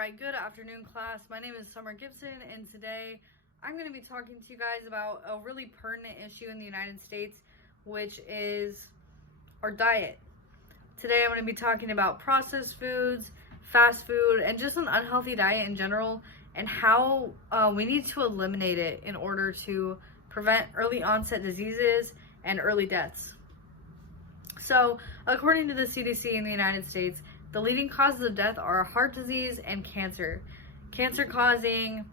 Alright, good afternoon class. My name is Summer Gibson, and today I'm going to be talking to you guys about a really pertinent issue in the United States, which is our diet. Today I'm going to be talking about processed foods, fast food, and just an unhealthy diet in general, and how we need to eliminate it in order to prevent early onset diseases and early deaths. So, according to the CDC in the United States, the leading causes of death are heart disease and cancer. Cancer causing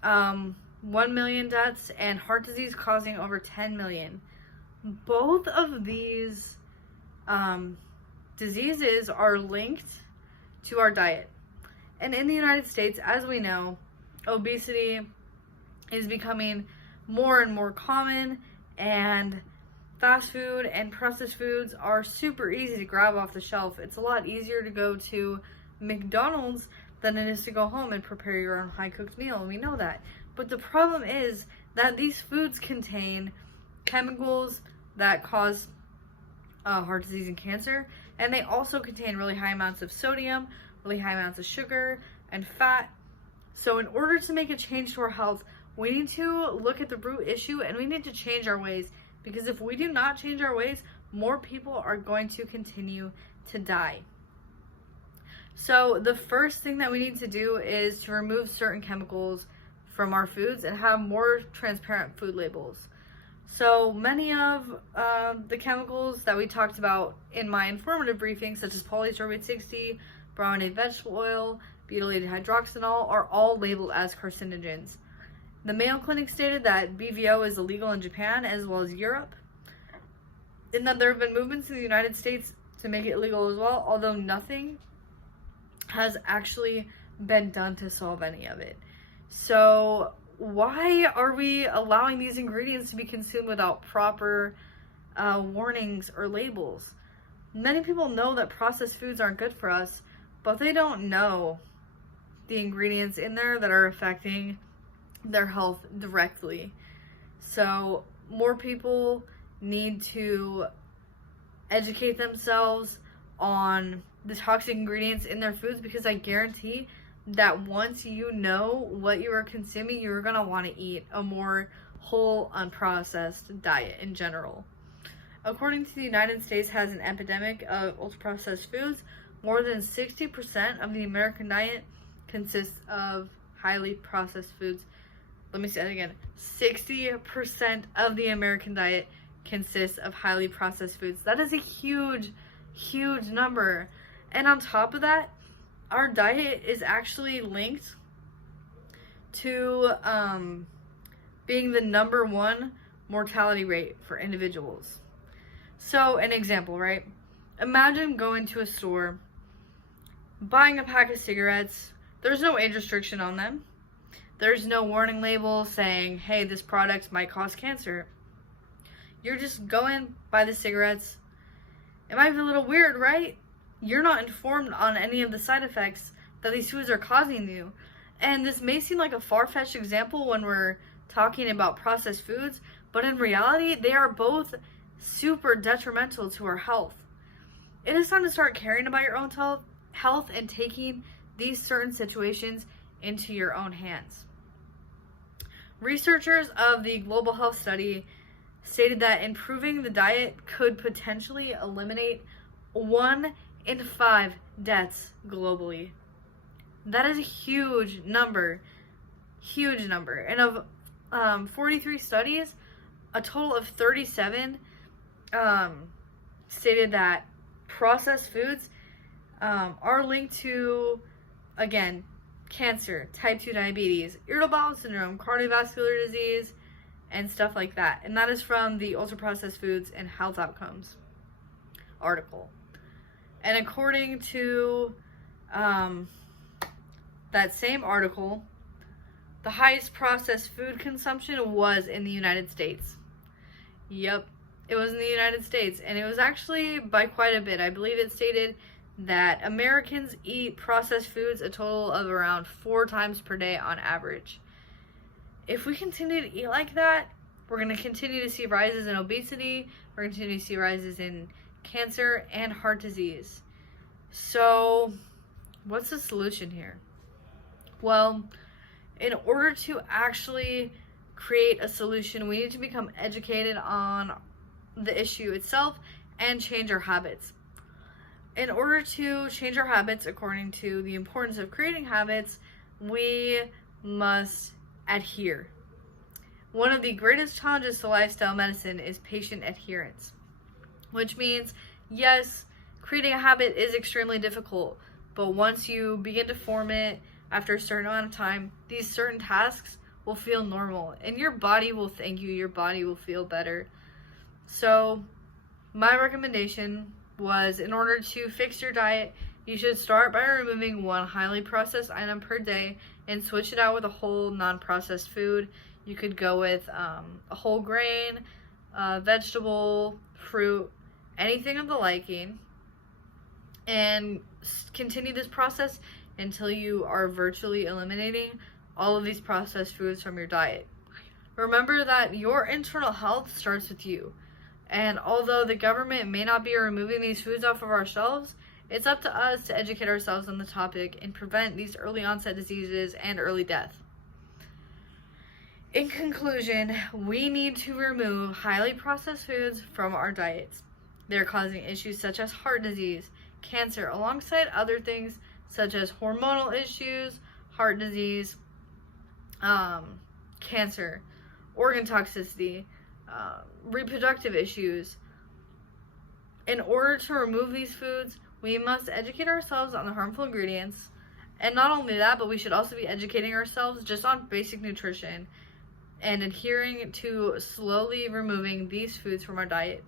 1 million deaths and heart disease causing over 10 million. Both of these diseases are linked to our diet. And in the United States, as we know, obesity is becoming more and more common, and fast food and processed foods are super easy to grab off the shelf. It's a lot easier to go to McDonald's than it is to go home and prepare your own high-cooked meal, and we know that. But the problem is that these foods contain chemicals that cause heart disease and cancer, and they also contain really high amounts of sodium, really high amounts of sugar, and fat. So in order to make a change to our health, we need to look at the root issue, and we need to change our ways. Because if we do not change our ways, more people are going to continue to die. So the first thing that we need to do is to remove certain chemicals from our foods and have more transparent food labels. So many of the chemicals that we talked about in my informative briefing, such as polysorbate 60, brominated vegetable oil, butylated hydroxinol, are all labeled as carcinogens. The Mayo Clinic stated that BVO is illegal in Japan as well as Europe, and that there have been movements in the United States to make it illegal as well, although nothing has actually been done to solve any of it. So why are we allowing these ingredients to be consumed without proper warnings or labels? Many people know that processed foods aren't good for us, but they don't know the ingredients in there that are affecting their health directly. So more people need to educate themselves on the toxic ingredients in their foods, because I guarantee that once you know what you are consuming, you're going to want to eat a more whole, unprocessed diet in general. According to the United States has an epidemic of ultra-processed foods, more than 60% of the American diet consists of highly processed foods. Let me say that again. 60% of the American diet consists of highly processed foods. That is a huge, huge number. And on top of that, our diet is actually linked to being the #1 mortality rate for individuals. So, an example, right? Imagine going to a store, buying a pack of cigarettes. There's no age restriction on them. There's no warning label saying, hey, this product might cause cancer. You're just going by the cigarettes. It might be a little weird, right? You're not informed on any of the side effects that these foods are causing you. And this may seem like a far-fetched example when we're talking about processed foods, but in reality, they are both super detrimental to our health. It is time to start caring about your own health and taking these certain situations into your own hands. Researchers of the Global Health Study stated that improving the diet could potentially eliminate 1 in 5 deaths globally. That is a huge number. Huge number. And of 43 studies, a total of 37 stated that processed foods are linked to, again, cancer, type 2 diabetes, irritable bowel syndrome, cardiovascular disease, and stuff like that. And that is from the Ultra Processed Foods and Health Outcomes article. And according to that same article, the highest processed food consumption was in the United States. Yep, it was in the United States, and it was actually by quite a bit. I believe it stated that Americans eat processed foods a total of around 4 times per day on average. If we continue to eat like that, we're going to continue to see rises in obesity, we're going to continue to see rises in cancer and heart disease. So, what's the solution here? Well, in order to actually create a solution, we need to become educated on the issue itself and change our habits. In order to change our habits, according to the importance of creating habits, we must adhere. One of the greatest challenges to lifestyle medicine is patient adherence, which means, yes, creating a habit is extremely difficult, but once you begin to form it after a certain amount of time, these certain tasks will feel normal, and your body will thank you, your body will feel better. So, my recommendation was, in order to fix your diet, you should start by removing one highly processed item per day and switch it out with a whole non-processed food. You could go with a whole grain, vegetable, fruit, anything of the liking, and continue this process until you are virtually eliminating all of these processed foods from your diet. Remember that your internal health starts with you. And although the government may not be removing these foods off of our shelves, it's up to us to educate ourselves on the topic and prevent these early onset diseases and early death. In conclusion, we need to remove highly processed foods from our diets. They're causing issues such as heart disease, cancer, alongside other things such as hormonal issues, heart disease, cancer, organ toxicity, reproductive issues. In order to remove these foods, we must educate ourselves on the harmful ingredients. And not only that, but we should also be educating ourselves just on basic nutrition and adhering to slowly removing these foods from our diet.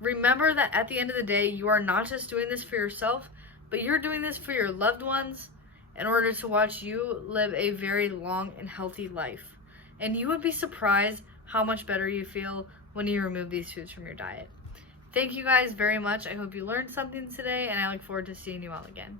Remember that at the end of the day, you are not just doing this for yourself, but you're doing this for your loved ones in order to watch you live a very long and healthy life. And you would be surprised how much better you feel when you remove these foods from your diet. Thank you guys very much. I hope you learned something today, and I look forward to seeing you all again.